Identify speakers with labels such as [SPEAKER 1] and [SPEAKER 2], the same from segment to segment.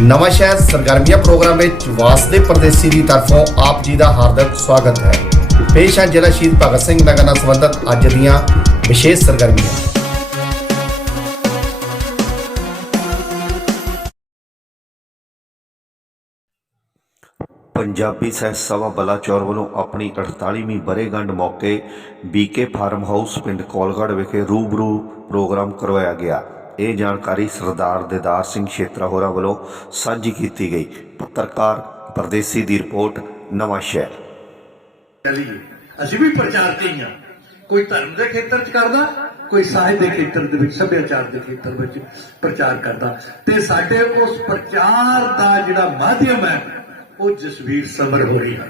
[SPEAKER 1] ਨਵਾਂ ਸ਼ਹਿਰ ਸਰਗਰਮੀਆਂ ਪ੍ਰੋਗਰਾਮ ਵਿੱਚ ਵਾਸਦੇ ਪਰਦੇਸੀ ਦੀ ਤਰਫੋਂ ਆਪ ਜੀ ਦਾ ਹਾਰਦਿਕ ਸਵਾਗਤ ਹੈ। ਪੇਸ਼ ਹੈ ਜ਼ਿਲ੍ਹਾ ਸ਼ਹੀਦ ਭਗਤ ਸਿੰਘ ਨਗਰ ਨਾਲ ਸੰਬੰਧਿਤ ਅੱਜ ਦੀਆਂ ਵਿਸ਼ੇਸ਼ ਸਰਗਰਮੀਆਂ। ਪੰਜਾਬੀ ਸਾਹਿਤ ਸਭਾ ਬਲਾਚੌਰ ਵੱਲੋਂ ਆਪਣੀ 48ਵੀਂ ਬਰੇਗੰਢ ਮੌਕੇ ਬੀਕੇ ਫਾਰਮ ਹਾਊਸ ਪਿੰਡ ਕੋਲਗੜ੍ਹ ਵਿਖੇ ਰੂਬਰੂ ਪ੍ਰੋਗਰਾਮ ਕਰਵਾਇਆ ਗਿਆ। ਇਹ ਜਾਣਕਾਰੀ ਸਰਦਾਰ ਦੇਦਾਰ ਸਿੰਘ ਛੇਤਰਾ ਹੋਰਾਂ ਵੱਲੋਂ ਸਾਂਝੀ ਕੀਤੀ ਗਈ। ਪੱਤਰਕਾਰ ਪਰਦੇਸੀ ਦੀ ਰਿਪੋਰਟ ਨਵਾਂ ਸ਼ਹਿਰ।
[SPEAKER 2] ਅਸੀਂ ਵੀ ਪ੍ਰਚਾਰਕ ਹੀ ਕੋਈ ਧਰਮ ਦੇ ਖੇਤਰ 'ਚ ਕਰਦਾ ਕੋਈ ਸਾਹਿਤ ਦੇ ਖੇਤਰ ਦੇ ਵਿੱਚ ਸੱਭਿਆਚਾਰ ਦੇ ਖੇਤਰ ਵਿੱਚ ਪ੍ਰਚਾਰ ਕਰਦਾ। ਤੇ ਸਾਡੇ ਉਸ ਪ੍ਰਚਾਰ ਦਾ ਜਿਹੜਾ ਮਾਧਿਅਮ ਹੈ ਉਹ ਜਸਵੀਰ ਸਮਰ ਹੋ ਰਹੀ ਹੈ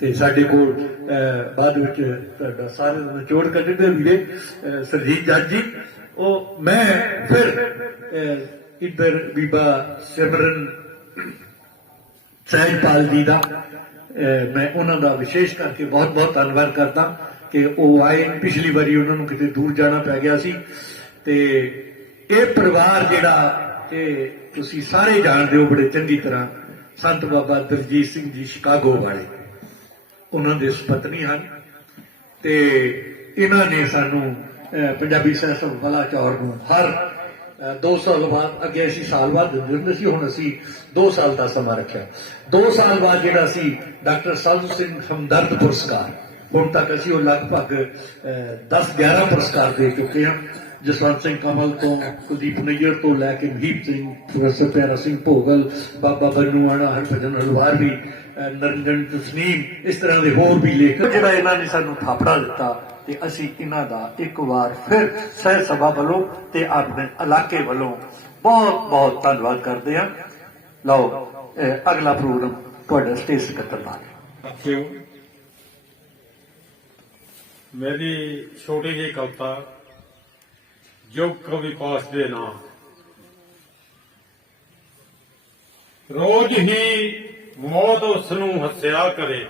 [SPEAKER 2] ਤੇ ਸਾਡੇ ਕੋਲ ਅਹ, ਬਾਅਦ ਵਿੱਚ ਤੁਹਾਡਾ ਸਾਰੇ ਦਾ ਨਿਚੋੜ ਕੱਢਦੇ ਵੀਰੇ ਅਹ, ਸਰਜੀਤ ਜੱਜ ਜੀ ਉਹ ਮੈਂ ਫਿਰ ਇੱਧਰ ਬੀਬਾ ਸਿਮਰਨ ਸਹਿਜਪਾਲ ਜੀ ਦਾ ਮੈਂ ਉਹਨਾਂ ਦਾ ਵਿਸ਼ੇਸ਼ ਕਰਕੇ ਬਹੁਤ ਬਹੁਤ ਧੰਨਵਾਦ ਕਰਦਾ ਕਿ ਉਹ ਆਏ। ਪਿਛਲੀ ਵਾਰੀ ਉਹਨਾਂ ਨੂੰ ਕਿਤੇ ਦੂਰ ਜਾਣਾ ਪੈ ਗਿਆ ਸੀ। ਤੇ ਇਹ ਪਰਿਵਾਰ ਜਿਹੜਾ ਕਿ ਤੁਸੀਂ ਸਾਰੇ ਜਾਣਦੇ ਹੋ ਬੜੇ ਚੰਗੀ ਤਰ੍ਹਾਂ, ਸੰਤ ਬਾਬਾ ਦਰਜੀਤ ਸਿੰਘ ਜੀ ਸ਼ਿਕਾਗੋ ਵਾਲੇ, ਉਹਨਾਂ ਦੇ ਸੁਪਤਨੀ ਹਨ। ਤੇ ਇਹਨਾਂ ਨੇ ਸਾਨੂੰ ਪੰਜਾਬੀ ਸਾਹਿਤ ਸਭਾ ਚੌਰ ਨੂੰ ਹਰ 2 ਸਾਲ ਬਾਅਦ ਅੱਗੇ ਅਸੀਂ ਸਾਲ ਬਾਅਦ ਦਿੰਦੇ ਸੀ, ਹੁਣ ਅਸੀਂ 2 ਸਾਲ ਦਾ ਸਮਾਂ ਰੱਖਿਆ। 2 ਸਾਲ ਬਾਅਦ ਜਿਹੜਾ ਸੀ ਡਾਕਟਰ ਸਾਧੂ ਸਿੰਘ ਹਮਦਰਦ ਪੁਰਸਕਾਰ, ਹੁਣ ਤੱਕ ਅਸੀਂ ਉਹ ਲਗਭਗ 10 11 ਪੁਰਸਕਾਰ ਦੇ ਚੁੱਕੇ ਹਾਂ। ਜਸਵੰਤ ਸਿੰਘ ਕਮਲ ਤੋਂ ਕੁਲਦੀਪ ਨਈਅਰ ਤੋਂ ਲੈ ਕੇ ਮਹੀਪ ਸਿੰਘ ਪ੍ਰੋਫੈਸਰ ਪਿਆਰਾ ਸਿੰਘ ਭੋਗਲ ਬਾਬਾ ਬੰਨੂ ਆਣਾ ਹਰਭਜਨ ਹਲਵਾਰ ਵੀ ਨਰਿੰਦਰ ਤਸਨੀਮ ਇਸ ਤਰ੍ਹਾਂ ਦੇ ਹੋਰ ਵੀ ਲੇਖਕ ਜਿਹੜਾ ਇਹਨਾਂ ਨੇ ਸਾਨੂੰ ਥਾਪੜਾ ਦਿੱਤਾ ਤੇ ਅਸੀਂ ਇਹਨਾਂ ਦਾ ਇੱਕ ਵਾਰ ਫਿਰ ਸਹਿ ਸਭਾ ਵੱਲੋਂ ਤੇ ਆਪਣੇ ਇਲਾਕੇ ਵੱਲੋਂ ਬਹੁਤ ਬਹੁਤ ਧੰਨਵਾਦ ਕਰਦੇ ਹਾਂ। ਲਓ ਅਗਲਾ ਪ੍ਰੋਗਰਾਮ ਤੁਹਾਡਾ ਸਟੇਜ ਸਕੱਤਰ ਨਾਲ।
[SPEAKER 3] ਸਾਥੀਓ ਮੇਰੀ ਛੋਟੀ ਜਿਹੀ ਕਵਿਤਾ ਜੋ ਕਵੀ ਪਾਸ ਦੇ ਨਾਮ ਰੋਜ਼ ਹੀ ਮੌਤ ਉਸ ਨੂੰ ਹੱਸਿਆ ਕਰੇ।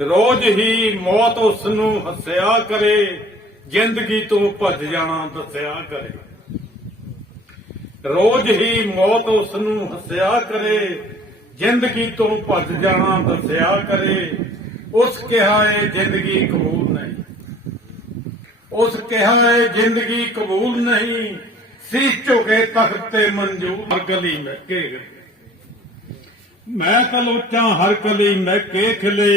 [SPEAKER 3] ਰੋਜ਼ ਹੀ ਮੌਤ ਉਸ ਨੂੰ ਹੱਸਿਆ ਕਰੇ, ਜ਼ਿੰਦਗੀ ਤੋਂ ਭੱਜ ਜਾਣਾ ਦੱਸਿਆ ਕਰੇ। ਰੋਜ਼ ਹੀ ਮੌਤ ਉਸ ਨੂੰ ਹੱਸਿਆ ਕਰੇ, ਜ਼ਿੰਦਗੀ ਤੋਂ ਭੱਜ ਜਾਣਾ ਦੱਸਿਆ ਕਰੇ। ਉਸ ਕਿਹਾ ਏ ਜ਼ਿੰਦਗੀ ਕਬੂਲ ਨਹੀਂ। ਉਸ ਕਿਹਾ ਏ ਜ਼ਿੰਦਗੀ ਕਬੂਲ ਨਹੀਂ ਸੀ ਝੁਕੇ ਤਖਤ ਤੇ ਮਨਜੂਰ ਗਲੀ ਮਹਿਕੇ ਮੈਂ ਕਲੋਚਾਂ ਹਰ ਕਲੀ ਮਹਿਕੇ ਖਿਲੇ।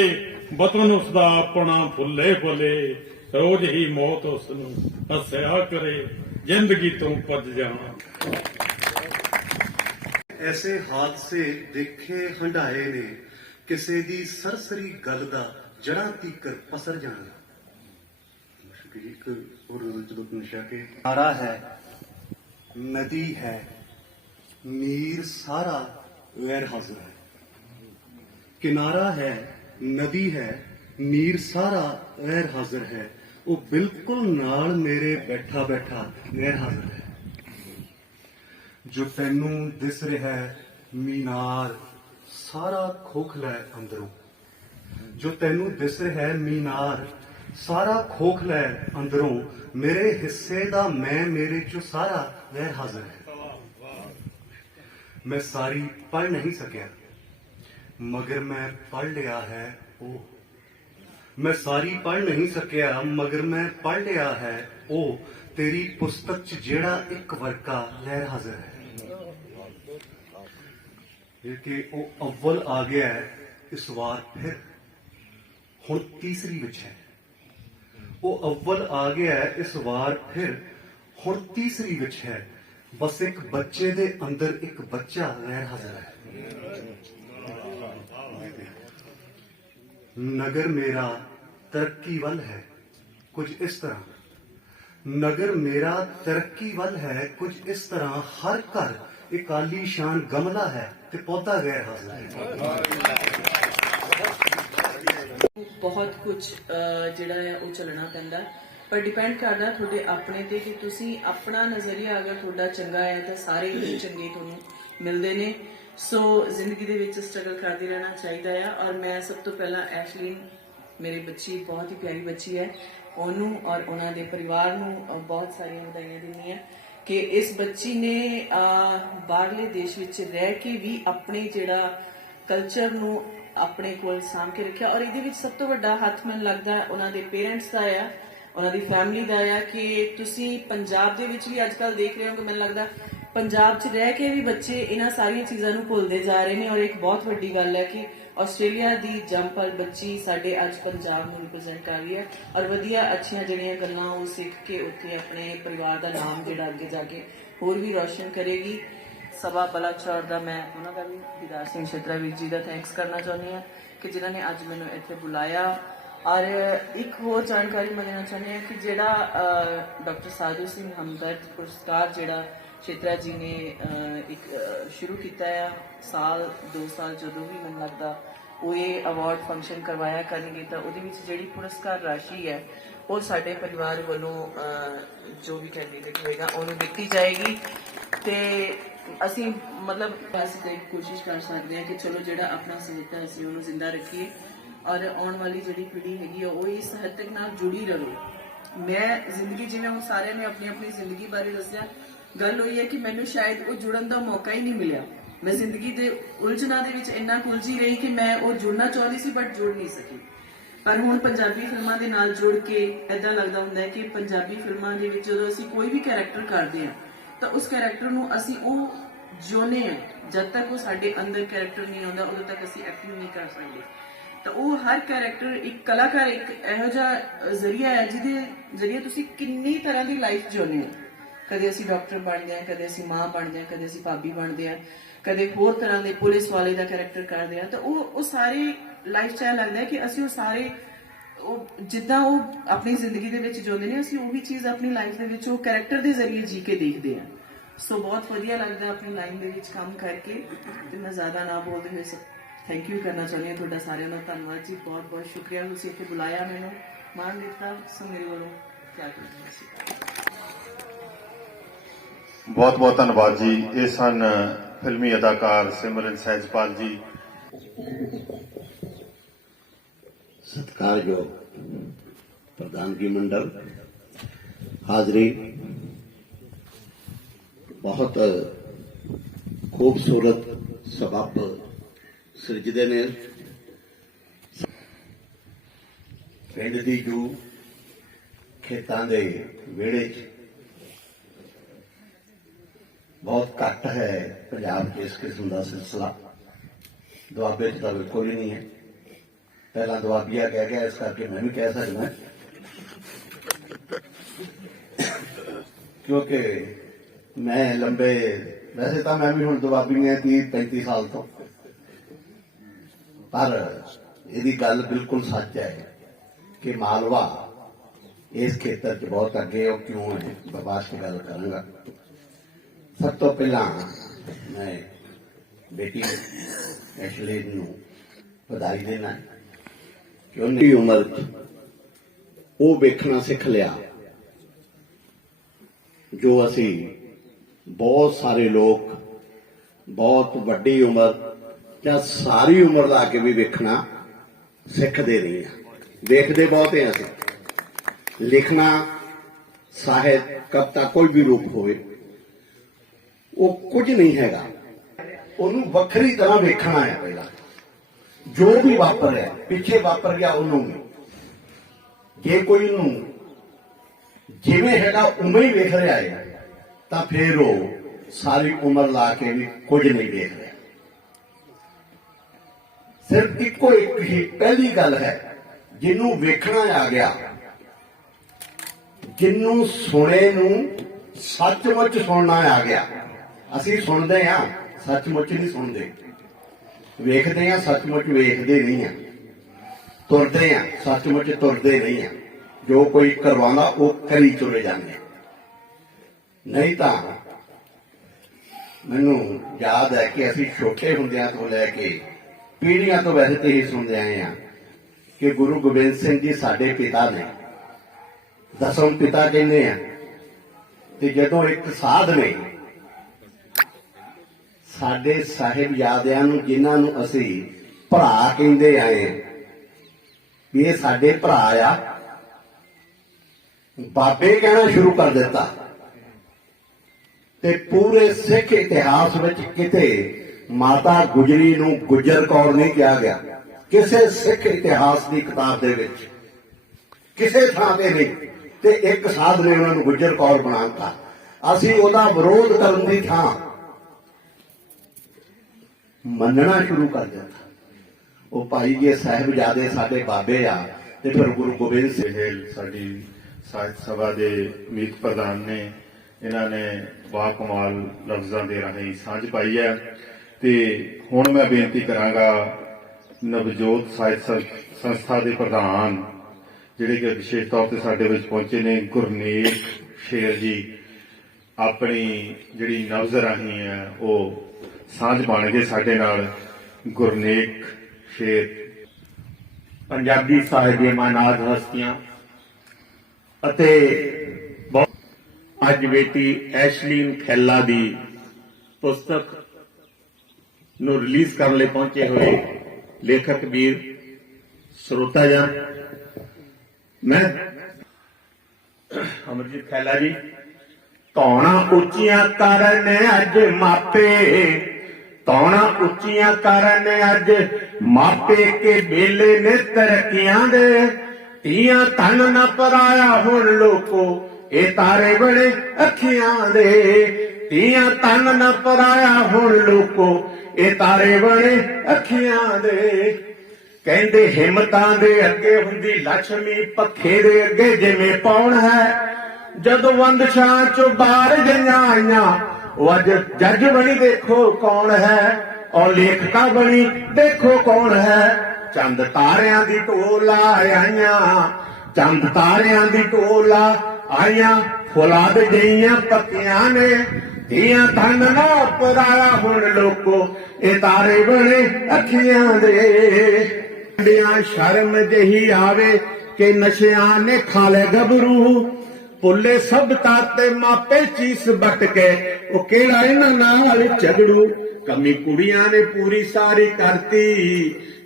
[SPEAKER 3] ਬਤਨ ਉਸ ਦਾ ਆਪਣਾ ਫੁੱਲੇ ਫੁੱਲੇ। ਰੋਜ਼ ਹੀ ਮੌਤ ਉਸ ਨੂੰ ਹੱਸਿਆ ਕਰੇ। ਜ਼ਿੰਦਗੀ ਤੋਂ ਭੱਜ ਜਾਣਾ
[SPEAKER 4] ਐਸੇ ਹਾਦਸੇ ਦੇਖੇ ਹੰਡਾਏ ਨੇ। ਕਿਸੇ ਦੀ ਸਰਸਰੀ ਗੱਲ ਦਾ ਜੜਾਂ ਤੀਕਰ ਪਸਰ ਜਾਣਾ ਇੱਕ ਹੋਰ ਜਦੋਂ ਨਸ਼ਾ ਕੇ ਨਾਰਾ ਹੈ, ਨਦੀ ਹੈ, ਨੀਰ ਸਾਰਾ ਗੈਰ ਹਾਜ਼ਰ ਹੈ। ਕਿਨਾਰਾ ਹੈ, ਨਦੀ ਹੈ, ਨੀਰ ਸਾਰਾ ਗੈਰ ਹਾਜ਼ਰ ਹੈ। ਉਹ ਬਿਲਕੁਲ ਨਾਲ ਮੇਰੇ ਬੈਠਾ ਬੈਠਾ ਗੈਰ ਹਾਜ਼ਰ ਹੈ। ਜੋ ਤੈਨੂੰ ਦਿਸ ਰਿਹਾ ਹੈ, ਮੀਨਾਰ, ਸਾਰਾ ਖੋਖਲਾ ਹੈ ਅੰਦਰੋਂ। ਜੋ ਤੈਨੂੰ ਦਿਸ ਰਿਹਾ ਹੈ, ਮੀਨਾਰ ਸਾਰਾ ਖੋਖਲਾ ਹੈ ਅੰਦਰੋਂ, ਮੇਰੇ ਹਿੱਸੇ ਦਾ ਮੈਂ ਮੇਰੇ ਚੋਂ ਸਾਰਾ ਗੈਰ ਹਾਜ਼ਰ ਹੈ। ਮੈਂ ਸਾਰੀ ਪੜ੍ਹ ਨਹੀਂ ਸਕਿਆ, ਮਗਰ ਮੈਂ ਪੜ੍ਹ ਲਿਆ ਹੈ ਉਹ। ਮੈਂ ਸਾਰੀ ਪੜ੍ਹ ਨਹੀਂ ਸਕਿਆ, ਮਗਰ ਮੈਂ ਪੜ੍ਹ ਲਿਆ ਹੈ ਉਹ। ਤੇਰੀ ਪੁਸਤਕ 'ਚ ਜਿਹੜਾ ਇੱਕ ਵਰਕਾ ਲਹਿਰ ਹਾਜ਼ਰ ਹੈ। ਇਹ ਕਿ ਉਹ ਅਵਲ ਆ ਗਿਆ ਹੈ, ਇਸ ਵਾਰ ਫਿਰ ਹੁਣ ਤੀਸਰੀ ਵਿੱਚ ਹੈ। ਉਹ ਅਵਲ ਆ ਗਿਆ ਹੈ, ਇਸ ਵਾਰ ਫਿਰ ਹੁਣ ਤੀਸਰੀ ਵਿੱਚ ਹੈ। ਬਸ ਇੱਕ ਬੱਚੇ ਦੇ ਅੰਦਰ ਇੱਕ ਬੱਚਾ ਲਹਿਰ ਹਾਜ਼ਰ ਹੈ। ਨਗਰ ਮੇਰਾ ਤਰੱਕੀ ਵੱਲ ਹੈ, ਕੁਝ ਇਸ ਤਰ੍ਹਾਂ। ਨਗਰ ਮੇਰਾ ਤਰੱਕੀ ਵੱਲ ਹੈ, ਕੁਝ ਇਸ ਤਰ੍ਹਾਂ। ਹਰ ਘਰ ਇੱਕ ਆਲੀਸ਼ਾਨ ਗਮਲਾ ਹੈ ਤੇ ਪੌਦਾ ਗੈਰ ਹਾਜ਼ਰ ਹੈ।
[SPEAKER 5] ਬਹੁਤ ਕੁਝ ਜਿਹੜਾ ਹੈ, ਉਹ ਚੱਲਣਾ ਪੈਂਦਾ। ਪਰ ਡਿਪੈਂਡ ਕਰਦਾ ਤੁਹਾਡੇ ਆਪਣੇ ਤੇ ਕਿ ਤੁਸੀਂ ਆਪਣਾ ਨਜ਼ਰੀਆ ਅਗਰ ਤੁਹਾਡਾ ਚੰਗਾ ਹੈ, ਤਾਂ ਸਾਰੇ ਹੀ ਚੰਗੇ ਤੁਹਾਨੂੰ ਮਿਲਦੇ ਨੇ। ਸੋ ਜ਼ਿੰਦਗੀ ਦੇ ਵਿੱਚ ਸਟਰਗਲ ਕਰਦੇ ਰਹਿਣਾ ਚਾਹੀਦਾ ਹੈ ਔਰ ਮੈਂ ਸਭ ਤੋਂ ਪਹਿਲਾਂ ਐਸ਼ਲੀਨ, ਮੇਰੀ ਬੱਚੀ, ਬਹੁਤ ਹੀ ਪਿਆਰੀ ਬੱਚੀ ਹੈ। ਉਹਨੂੰ ਔਰ ਉਹਨਾਂ ਦੇ ਪਰਿਵਾਰ ਨੂੰ ਬਹੁਤ ਸਾਰੀਆਂ ਵਧਾਈਆਂ ਦਿੰਦੀ ਹਾਂ ਕਿ ਇਸ ਬੱਚੀ ਨੇ ਬਾਹਰਲੇ ਦੇਸ਼ ਵਿੱਚ ਰਹਿ ਕੇ ਵੀ ਆਪਣੇ ਜਿਹੜਾ ਕਲਚਰ ਨੂੰ ਆਪਣੇ ਕੋਲ ਸਾਂਭ ਕੇ ਰੱਖਿਆ। ਔਰ ਇਹਦੇ ਵਿੱਚ ਸਭ ਤੋਂ ਵੱਡਾ ਹੱਥ ਮੈਨੂੰ ਲੱਗਦਾ ਹੈ ਉਹਨਾਂ ਦੇ ਪੇਰੈਂਟਸ ਦਾ ਆ, ਉਹਨਾਂ ਦੀ ਫੈਮਿਲੀ ਦਾ ਆ, ਕਿ ਤੁਸੀਂ ਪੰਜਾਬ ਦੇ ਵਿੱਚ ਵੀ ਅੱਜਕੱਲ ਦੇਖ ਰਹੇ ਹੋ ਕਿ ਮੈਨੂੰ ਲੱਗਦਾ ਪੰਜਾਬ 'ਚ ਰਹਿ ਕੇ ਵੀ ਬੱਚੇ ਇਹਨਾਂ ਸਾਰੀਆਂ ਚੀਜ਼ਾਂ ਨੂੰ ਭੁੱਲਦੇ ਜਾ ਰਹੇ ਨੇ। ਔਰ ਇੱਕ ਬਹੁਤ ਵੱਡੀ ਗੱਲ ਹੈ ਕਿ ਆਸਟ੍ਰੇਲੀਆ ਦੀ ਜੰਪਲ ਬੱਚੀ ਸਾਡੇ ਅੱਜ ਪੰਜਾਬ ਨੂੰ ਰਿਪਰੈਜ਼ੈਂਟ ਕਰ ਰਹੀ ਹੈ। ਔਰ ਵਧੀਆ ਅੱਛੀਆਂ ਜਿਹੜੀਆਂ ਗੱਲਾਂ ਉਹ ਸਿੱਖ ਕੇ ਉੱਥੇ ਆਪਣੇ ਪਰਿਵਾਰ ਦਾ ਨਾਮ ਜਿਹੜਾ ਅੱਗੇ ਜਾ ਕੇ ਹੋਰ ਵੀ ਰੌਸ਼ਨ ਕਰੇਗੀ। ਸਭਾ ਬਲਾਚੌਰ ਦਾ ਮੈਂ ਉਹਨਾਂ ਦਾ ਵੀ ਦੀਦਾਰ ਸਿੰਘ ਛਤਰਾ ਵੀਰ ਜੀ ਦਾ ਥੈਂਕਸ ਕਰਨਾ ਚਾਹੁੰਦੀ ਹਾਂ ਕਿ ਜਿਨ੍ਹਾਂ ਨੇ ਅੱਜ ਮੈਨੂੰ ਇੱਥੇ ਬੁਲਾਇਆ। ਔਰ ਇੱਕ ਹੋਰ ਜਾਣਕਾਰੀ ਮੈਂ ਦੇਣਾ ਚਾਹੁੰਦੀ ਹਾਂ ਕਿ ਜਿਹੜਾ ਡਾਕਟਰ ਸਾਧੂ ਸਿੰਘ ਹਮਦਰਦ ਪੁਰਸਕਾਰ ਜਿਹੜਾ ਛੇਤਰਾ ਜੀ ਨੇ ਇੱਕ ਸ਼ੁਰੂ ਕੀਤਾ ਹੈ ਸਾਲ 2 ਸਾਲ ਜਦੋਂ ਵੀ ਮੈਨੂੰ ਲੱਗਦਾ ਉਹ ਇਹ ਅਵਾਰਡ ਫੰਕਸ਼ਨ ਕਰਵਾਇਆ ਕਰਨਗੇ ਤਾਂ ਉਹਦੇ ਵਿੱਚ ਜਿਹੜੀ ਪੁਰਸਕਾਰ ਰਾਸ਼ੀ ਹੈ, ਉਹ ਸਾਡੇ ਪਰਿਵਾਰ ਵੱਲੋਂ ਜੋ ਵੀ ਕੈਂਡੀਡੇਟ ਹੋਏਗਾ ਉਹਨੂੰ ਦਿੱਤੀ ਜਾਏਗੀ। ਤੇ ਅਸੀਂ ਮਤਲਬ ਅਸੀਂ ਤਾਂ ਕੋਸ਼ਿਸ਼ ਕਰ ਸਕਦੇ ਹਾਂ ਕਿ ਚਲੋ ਜਿਹੜਾ ਆਪਣਾ ਸਾਹਿਤ ਹੈ, ਅਸੀਂ ਉਹਨੂੰ ਜ਼ਿੰਦਾ ਰੱਖੀਏ ਔਰ ਆਉਣ ਵਾਲੀ ਜਿਹੜੀ ਪੀੜ੍ਹੀ ਹੈਗੀ ਆ, ਉਹ ਇਸ ਸਾਹਿਤਕ ਨਾਲ ਜੁੜੀ ਰਹੇ ਮੈਂ ਜ਼ਿੰਦਗੀ ਜਿਵੇਂ ਹੁਣ ਸਾਰਿਆਂ ਨੇ ਆਪਣੀ ਆਪਣੀ ਜ਼ਿੰਦਗੀ ਬਾਰੇ ਦੱਸਿਆ, ਗੱਲ ਹੋਈ ਹੈ ਕਿ ਮੈਨੂੰ ਸ਼ਾਇਦ ਉਹ ਜੁੜਨ ਦਾ ਮੌਕਾ ਹੀ ਨਹੀਂ ਮਿਲਿਆ। ਮੈਂ ਜ਼ਿੰਦਗੀ ਦੇ ਉਲਝਣਾਂ ਦੇ ਵਿੱਚ ਇੰਨਾ ਕੁਲਝੀ ਰਹੀ ਕਿ ਮੈਂ ਉਹ ਜੁੜਨਾ ਚਾਹੁੰਦੀ ਸੀ ਬਟ ਜੁੜ ਨਹੀਂ ਸਕੀ। ਪਰ ਹੁਣ ਪੰਜਾਬੀ ਫਿਲਮਾਂ ਦੇ ਨਾਲ ਜੁੜ ਕੇ ਐਦਾਂ ਲੱਗਦਾ ਹੁੰਦਾ ਹੈ ਕਿ ਪੰਜਾਬੀ ਫਿਲਮਾਂ ਦੇ ਵਿੱਚ ਜਦੋਂ ਅਸੀਂ ਕੋਈ ਵੀ ਕੈਰੈਕਟਰ ਕਰਦੇ ਹਾਂ ਤਾਂ ਉਸ ਕੈਰੈਕਟਰ ਨੂੰ ਅਸੀਂ ਉਹ ਜਿਉਂਦੇ ਹਾਂ, ਜਦ ਤੱਕ ਉਹ ਸਾਡੇ ਅੰਦਰ ਕੈਰੈਕਟਰ ਨਹੀਂ ਆਉਂਦਾ, ਉਦੋਂ ਤੱਕ ਅਸੀਂ ਐਕਟਿੰਗ ਨਹੀਂ ਕਰ ਸਕਦੇ। ਤਾਂ ਉਹ ਹਰ ਕੈਰੈਕਟਰ ਇੱਕ ਕਲਾਕਾਰ ਇੱਕ ਇਹੋ ਜਿਹਾ ਜ਼ਰੀਆ ਹੈ, ਜਿਹਦੇ ਜ਼ਰੀਏ ਤੁਸੀਂ ਕਿੰਨੀ ਤਰ੍ਹਾਂ ਦੀ ਲਾਈਫ ਜਿਉਂਦੇ ਹੋ। ਕਦੇ ਅਸੀਂ ਡਾਕਟਰ ਬਣਦੇ ਹਾਂ, ਕਦੇ ਅਸੀਂ ਮਾਂ ਬਣਦੇ ਹਾਂ, ਕਦੇ ਅਸੀਂ ਭਾਬੀ ਬਣਦੇ ਹਾਂ, ਕਦੇ ਹੋਰ ਤਰ੍ਹਾਂ ਦੇ ਪੁਲਿਸ ਵਾਲੇ ਦਾ ਕੈਰੈਕਟਰ ਕਰਦੇ ਹਾਂ। ਤਾਂ ਉਹ ਉਹ ਸਾਰੇ ਲਾਈਫ ਸਟਾਈਲ ਲੱਗਦਾ ਕਿ ਅਸੀਂ ਉਹ ਸਾਰੇ ਉਹ ਜਿੱਦਾਂ ਉਹ ਆਪਣੀ ਜ਼ਿੰਦਗੀ ਦੇ ਵਿੱਚ ਜਿਉਂਦੇ ਨੇ, ਅਸੀਂ ਉਹ ਚੀਜ਼ ਆਪਣੀ ਲਾਈਫ ਦੇ ਵਿੱਚ ਉਹ ਕੈਰੈਕਟਰ ਦੇ ਜ਼ਰੀਏ ਜੀ ਕੇ ਦੇਖਦੇ ਹਾਂ। ਸੋ ਬਹੁਤ ਵਧੀਆ ਲੱਗਦਾ ਆਪਣੀ ਲਾਈਨ ਦੇ ਵਿੱਚ ਕੰਮ ਕਰਕੇ ਤੇ ਮੈਂ ਜ਼ਿਆਦਾ ਨਾ ਬੋਲਦੇ ਹੋਏ ਥੈਂਕ ਯੂ ਕਰਨਾ ਚਾਹੁੰਦੀ ਹਾਂ ਤੁਹਾਡਾ ਸਾਰਿਆਂ ਦਾ ਧੰਨਵਾਦ ਜੀ, ਬਹੁਤ ਬਹੁਤ ਸ਼ੁਕਰੀਆ ਤੁਸੀਂ ਇੱਥੇ ਬੁਲਾਇਆ ਮੈਨੂੰ। ਮਾਣ ਦਿੱਤਾ, ਸੋ ਮੇਰੇ ਵੱਲੋਂ ਕਿਆ
[SPEAKER 6] ਬਹੁਤ ਬਹੁਤ ਧੰਨਵਾਦ ਜੀ। ਇਹ ਸਨ ਫਿਲਮੀ ਅਦਾਕਾਰ ਸਿਮਰਨ ਸਹਿਜਪਾਲ ਜੀ।
[SPEAKER 7] ਸਤਿਕਾਰਯੋਗ ਪ੍ਰਧਾਨਗੀ ਮੰਡਲ ਹਾਜ਼ਰੀ ਬਹੁਤ ਖੂਬਸੂਰਤ ਸਬਬ ਸਿਰਜਦੇ ਨੇ। ਪਿੰਡ ਦੀ ਜੂ ਖੇਤਾਂ ਦੇ ਵਿਹੜੇ 'ਚ ਬਹੁਤ ਘੱਟ ਹੈ ਪੰਜਾਬ 'ਚ ਇਸ ਕਿਸਮ ਦਾ ਸਿਲਸਿਲਾ। ਦੁਆਬੇ 'ਚ ਤਾਂ ਬਿਲਕੁਲ ਹੀ ਨਹੀਂ ਹੈ। ਪਹਿਲਾਂ ਦੁਆਬੀਆ ਕਹਿ ਗਿਆ, ਇਸ ਕਰਕੇ ਮੈਂ ਵੀ ਕਹਿ ਸਕਦਾ। ਕਿਉਂਕਿ ਮੈਂ ਲੰਬੇ, ਵੈਸੇ ਤਾਂ ਮੈਂ ਵੀ ਹੁਣ ਦੁਆਬੀ ਹਾਂ 30 35 ਸਾਲ ਤੋਂ। ਪਰ ਇਹਦੀ ਗੱਲ ਬਿਲਕੁਲ ਸੱਚ ਹੈ ਕਿ ਮਾਲਵਾ ਇਸ ਖੇਤਰ 'ਚ ਬਹੁਤ ਅੱਗੇ ਉਹ ਕਿਉਂ ਹੈ ਬਾਅਦ 'ਚ ਗੱਲ ਕਰਾਂਗਾ। ਸਭ ਤੋਂ ਪਹਿਲਾਂ ਮੈਂ ਬੇਟੀ ਐਸ਼ਲੇ ਨੂੰ ਵਧਾਈ ਦੇਣਾ ਕਿ ਉਹਦੀ ਉਮਰ 'ਚ ਉਹ ਵੇਖਣਾ ਸਿੱਖ ਲਿਆ। ਜੋ ਅਸੀਂ ਬਹੁਤ ਸਾਰੇ ਲੋਕ, ਬਹੁਤ ਵੱਡੀ ਉਮਰ ਜਾਂ ਸਾਰੀ ਉਮਰ ਲਾ ਕੇ ਵੀ ਵੇਖਣਾ ਸਿੱਖਦੇ ਨਹੀਂ ਆ। ਵੇਖਦੇ ਬਹੁਤ ਹਾਂ ਅਸੀਂ। ਲਿਖਣਾ ਸਾਹਿਤ ਕਵਿਤਾ ਕੋਈ ਵੀ ਰੂਪ ਹੋਵੇ, ਉਹ ਕੁਝ ਨਹੀਂ ਹੈਗਾ। ਉਹਨੂੰ ਵੱਖਰੀ ਤਰ੍ਹਾਂ ਵੇਖਣਾ ਹੈ ਪਹਿਲਾਂ। ਜੋ ਵੀ ਵਾਪਰ ਰਿਹਾ, ਪਿੱਛੇ ਵਾਪਰ ਗਿਆ ਉਹਨੂੰ। ਵੀ ਜੇ ਕੋਈ ਉਹਨੂੰ ਜਿਵੇਂ ਹੈਗਾ ਉਵੇਂ ਹੀ ਵੇਖ ਰਿਹਾ ਹੈ, ਤਾਂ ਫਿਰ ਉਹ ਸਾਰੀ ਉਮਰ ਲਾ ਕੇ ਵੀ ਕੁਝ ਨਹੀਂ ਵੇਖ ਰਿਹਾ। ਸਿਰਫ ਇੱਕੋ ਇੱਕ ਹੀ, ਪਹਿਲੀ ਗੱਲ ਹੈ, ਜਿਹਨੂੰ ਵੇਖਣਾ ਆ ਗਿਆ, ਜਿਹਨੂੰ ਸੁਣੇ ਨੂੰ ਸੱਚਮੁੱਚ ਸੁਣਨਾ ਆ ਗਿਆ। ਅਸੀਂ ਸੁਣਦੇ ਆ ਸੱਚਮੁੱਚ ਨਹੀਂ ਸੁਣਦੇ। ਵੇਖਦੇ ਆ, ਸੱਚਮੁੱਚ ਵੇਖਦੇ ਨਹੀਂ ਆ। ਤੁਰਦੇ ਆ, ਸੱਚਮੁੱਚ ਤੁਰਦੇ ਨਹੀਂ ਆ। ਜੋ ਕੋਈ ਕਰਵਾਉਂਦਾ, ਉਹ ਕਰੀ ਤੁਰੇ ਜਾਂਦੇ ਨਹੀਂ ਤਾਂ ਮੈਨੂੰ ਯਾਦ ਹੈ ਕਿ ਅਸੀਂ ਛੋਟੇ ਹੁੰਦਿਆਂ ਤੋਂ ਲੈ ਕੇ ਪੀੜ੍ਹੀਆਂ ਤੋਂ ਵੈਸੇ ਤੇ ਹੀ ਸੁਣਦੇ ਆਏ ਆ ਕਿ ਗੁਰੂ ਗੋਬਿੰਦ ਸਿੰਘ ਜੀ ਸਾਡੇ ਪਿਤਾ ਨੇ। ਦਸਮ ਪਿਤਾ ਕਹਿੰਦੇ ਆ, ਤੇ ਜਦੋਂ ਇੱਕ ਸਾਧ ਨੇ ਸਾਡੇ ਸਾਹਿਬਜ਼ਾਦਿਆਂ ਨੂੰ, ਜਿਨ੍ਹਾਂ ਨੂੰ ਅਸੀਂ ਭਰਾ ਕਹਿੰਦੇ ਆਏ ਵੀ ਇਹ ਸਾਡੇ ਭਰਾ ਆ। ਬਾਬੇ ਕਹਿਣਾ ਸ਼ੁਰੂ ਕਰ ਦਿੱਤਾ। ਤੇ ਪੂਰੇ ਸਿੱਖ ਇਤਿਹਾਸ ਵਿੱਚ ਕਿਤੇ ਮਾਤਾ ਗੁਜਰੀ ਨੂੰ ਗੁਜਰ ਕੌਰ ਨਹੀਂ ਕਿਹਾ ਗਿਆ। ਕਿਸੇ ਸਿੱਖ ਇਤਿਹਾਸ ਦੀ ਕਿਤਾਬ ਦੇ ਵਿੱਚ। ਕਿਸੇ ਥਾਂ ਤੇ ਨਹੀਂ। ਤੇ ਇੱਕ ਸਾਧ ਨੇ ਉਹਨਾਂ ਨੂੰ ਗੁਜਰ ਕੌਰ ਬਣਾਤਾ ਅਸੀਂ ਉਹਦਾ ਵਿਰੋਧ ਕਰਨ ਦੀ ਥਾਂ ਮੰਨਣਾ ਸ਼ੁਰੂ ਕਰ ਦਿੱਤਾ ਉਹ ਭਾਈ ਜੀ ਸਾਹਿਬਜ਼ਾਦੇ ਸਾਡੇ ਬਾਬੇ ਆ ਤੇ ਫਿਰ ਗੁਰੂ ਗੋਬਿੰਦ ਸਿੰਘ
[SPEAKER 6] ਸਾਡੀ ਸਾਹਿਤ ਸਭਾ ਦੇ ਮੀਤ ਪ੍ਰਧਾਨ ਨੇ, ਇਹਨਾਂ ਨੇ ਬਾ ਕਮਾਲ ਲਫ਼ਜ਼ਾਂ ਦੇ ਰਾਹੀਂ ਸਾਂਝ ਪਾਈ ਹੈ। ਤੇ ਹੁਣ ਮੈਂ ਬੇਨਤੀ ਕਰਾਂਗਾ, ਨਵਜੋਤ ਸਾਹਿਤ ਸੰਸਥਾ ਦੇ ਪ੍ਰਧਾਨ, ਜਿਹੜੇ ਕਿ ਵਿਸ਼ੇਸ਼ ਤੌਰ ਤੇ ਸਾਡੇ ਵਿੱਚ ਪਹੁੰਚੇ ਨੇ ਗੁਰਨੇਕ ਸ਼ੇਰ ਜੀ, ਆਪਣੀ ਜਿਹੜੀ ਨਵਜ ਰਾਹੀਂ ਹੈ, ਉਹ ਸਾਂਝ ਬਣ ਕੇ ਸਾਡੇ ਨਾਲ, ਗੁਰਨੇਕ ਸ਼ੇਰ
[SPEAKER 8] ਪੰਜਾਬੀ ਸਾਹਿਤ ਦੀਆਂ ਮਾਨਾਜ ਹਸਤੀਆਂ ਅਤੇ ਅੱਜ ਬੇਟੀ ਐਸ਼ਲੀਨ ਖੈਲਾ ਦੀ ਪੁਸਤਕ ਨੂੰ ਰਿਲੀਜ਼ ਕਰਨ ਲਈ ਪਹੁੰਚੇ ਹੋਏ ਲੇਖਕ ਵੀਰ ਸਰੋਤਾ ਜਨ ਮੈਂ ਅਮਰਜੀਤ ਖੈਲਾ ਜੀ, ਧੌਣਾ ਉੱਚੀਆਂ ਕਰਨ ਅੱਜ ਮਾਪੇ। ਧੌਣਾ ਉੱਚੀਆਂ ਕਰਨ ਅੱਜ। ਮਾਪੇ ਕੇ ਬੇਲੇ ਨੇ ਤਰੱਕੀਆਂ ਦੇ। ਧੀਆਂ ਧਨ ਨਾ ਪਰਾਇਆ ਹੁਣ ਲੋਕੋ, ਇਹ ਤਾਰੇ ਬਣੇ ਅੱਖੀਆਂ ਦੇ। ਧੀਆਂ ਧਨ ਨਾ ਪਰਾਇਆ ਹੁਣ ਲੋਕੋ, ਇਹ ਤਾਰੇ ਬਣੇ ਅੱਖੀਆਂ ਦੇ। ਕਹਿੰਦੇ ਹਿੰਮਤਾਂ ਦੇ ਅੱਗੇ ਹੁੰਦੀ ਲక్ష్ਮੀ ਪੱਖੇ ਦੇ ਅੱਗੇ ਜਿਵੇਂ ਪੌਣ ਹੈ। ਜਦੋਂ ਵੰਦਸ਼ਾਂ ਚੋਂ ਬਾਹਰ ਗਈਆਂ ਆਈਆਂ ਉਹ ਅੱਜ ਜੱਜ ਬਣੀ, ਦੇਖੋ ਕੌਣ ਹੈ। ਔਰ ਲੇਖਕਾ ਬਣੀ, ਦੇਖੋ ਕੌਣ ਹੈ। ਚੰਦ ਤਾਰਿਆਂ ਦੀ ਢੋਲਾ ਆਈਆਂ, ਚੰਦ ਤਾਰਿਆਂ ਦੀ ਢੋਲਾ ਆਈਆਂ। ਫੁਲਾਦ ਗਈਆਂ ਪੱਕੀਆਂ ਨੇ, ਧੀਆਂ ਧੰਨ ਨਾ ਪਰਾਇਆ ਹੁਣ ਲੋਕੋ, ਇਹ ਤਾਰੇ ਬਣੇ ਅੱਖੀਆਂ ਦੇ। ਬਿਆਂ ਸ਼ਰਮ ਜਹੀ ਆਵੇ ਕਿ ਨਸ਼ਿਆਂ ਨੇ ਖਾ ਲੈ ਗਬਰੂ ਪੁੱਲੇ ਸਭ ਤਾਤੇ ਮਾਪੇ ਚੀਸ ਬਟ ਕੇ। ਉਹ ਕਿਹੜਾ ਇਹਨਾਂ ਨਾਲ ਝਗੜੂ? ਕਮੀ ਕੁੜੀਆਂ ਨੇ ਪੂਰੀ ਸਾਰੀ ਕਰਤੀ।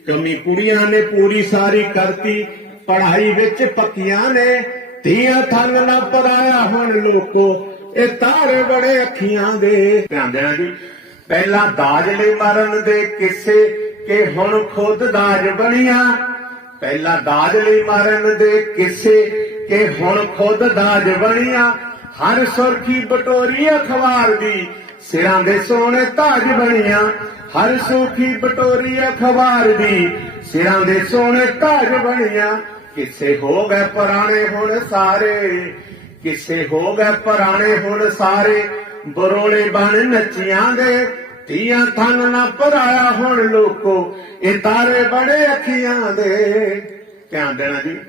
[SPEAKER 8] ਕਮੀ ਕੁੜੀਆਂ ਨੇ ਪੂਰੀ ਸਾਰੀ ਕਰਤੀ। ਪੜ੍ਹਾਈ ਵਿੱਚ ਪੱਕੀਆਂ ਨੇ। ਧੀਆਂ ਥੰਨ ਨਾ ਪਰਾਇਆ ਹੁਣ ਲੋਕੋ। ਇਹ ਤਾਰੇ ਬੜੇ ਅੱਖੀਆਂ ਦੇ। ਧਿਆਨ ਦੇਣਾ ਜੀ। ਪਹਿਲਾਂ ਦਾਜ ਲਈ ਮਰਨ ਦੇ ਕਿਸੇ ਕਿ ਹੁਣ ਖੁਦ ਦਾਜ ਬਣੀਆਂ। ਪਹਿਲਾਂ ਦਾਜ ਲਈ ਮਰਨ ਦੇ ਕਿਸੇ ਕਿ ਹੁਣ ਖੁਦ ਦਾਜ ਬਣਿਆ, ਹਰ ਸੁਰਖੀ ਬਟੋਰੀ ਅਖਬਾਰ ਦੀ। ਸਿਰਾਂ ਦੇ ਸੋਹਣੇ ਤਾਜ ਬਣੀਆਂ, ਹਰ ਸੁਰਖੀ ਬਟੋਰੀ ਅਖਬਾਰ ਦੀ। ਸਿਰਾਂ ਦੇ ਸੋਹਣੇ ਤਾਜ ਬਣੀਆਂ, ਕਿਸੇ ਹੋ ਗਏ ਪੁਰਾਣੇ ਹੁਣ ਸਾਰੇ। ਕਿਸੇ ਹੋ ਗਏ ਪੁਰਾਣੇ ਹੁਣ ਸਾਰੇ, ਬਰੋਲੇ ਬਣ ਨੱਚੀਆਂ ਦੇ। ਧੀਆਂ ਥਨ ਨਾ ਪਰਾਇਆ ਹੁਣ ਲੋਕੋ, ਇਹ ਤਾਰੇ ਬੜੇ ਅੱਖੀਆਂ ਦੇ। ਧਿਆਨ ਦੇਣਾ ਜੀ।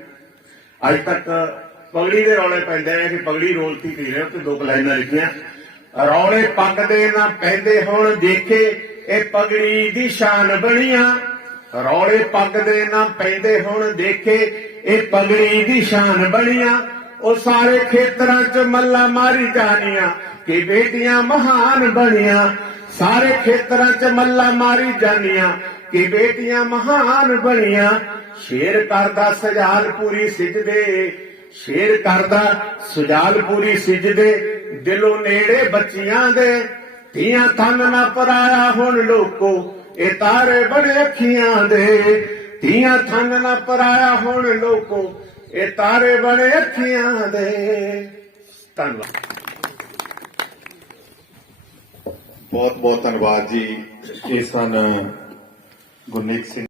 [SPEAKER 8] ਅੱਜ ਤੱਕ ਪਗੜੀ ਦੇ ਰੌਲੇ ਪੈਂਦੇ ਨੇ ਕਿ ਪਗੜੀ ਰੋਲਤੀ ਪੀ ਰਹੇ ਤੇ ਦੋ ਲਾਈਨਾਂ ਲਿਖੀਆਂ। ਰੌਲੇ ਪੱਕਦੇ ਨਾ ਪੈਂਦੇ ਹੁਣ, ਦੇਖੇ ਇਹ ਪਗੜੀ ਦੀ ਸ਼ਾਨ ਬਣੀਆਂ ਰੌਲੇ ਪੱਕਦੇ ਨਾ ਪੈਂਦੇ ਹੁਣ, ਦੇਖੇ ਇਹ ਪਗੜੀ ਦੀ ਸ਼ਾਨ ਬਣੀਆਂ ਉਹ ਸਾਰੇ ਖੇਤਰਾਂ 'ਚ ਮੱਲਾ ਮਾਰੀ ਜਾਣੀਆਂ ਕਿ ਬੇਟੀਆਂ ਮਹਾਨ ਬਣੀਆਂ। ਸਾਰੇ ਖੇਤਰਾਂ 'ਚ ਮੱਲਾ ਮਾਰੀ ਜਾਣੀਆਂ ਕਿ ਬੇਟੀਆਂ ਮਹਾਨ ਬਣੀਆਂ। ਸ਼ੇਰ ਕਰਦਾ ਸਜਾਲ ਪੂਰੀ ਸਿਜਦੇ। ਸ਼ੇਰ ਕਰਦਾ ਸੁਜਾਲ ਪੂਰੀ ਸਿਜਦੇ। ਦਿਲੋਂ ਨੇੜੇ ਬੱਚੀਆਂ ਦੇ। ਧੀਆਂ ਥੰਨ ਨਾ ਪਰਾਇਆ ਹੁਣ ਲੋਕੋ, ਇਹ ਤਾਰੇ ਬਣੇ ਅੱਖੀਆਂ ਦੇ। ਧੀਆਂ ਥੰਨ ਨਾ ਪਰਾਇਆ ਹੁਣ ਲੋਕੋ, ਇਹ ਤਾਰੇ ਬਣੇ ਅੱਖੀਆਂ ਦੇ। ਧੰਨਵਾਦ।
[SPEAKER 6] ਬਹੁਤ ਬਹੁਤ ਧੰਨਵਾਦ ਜੀ। ਇਹ ਸਨ ਗੁਰਨੀਤ ਸਿੰਘ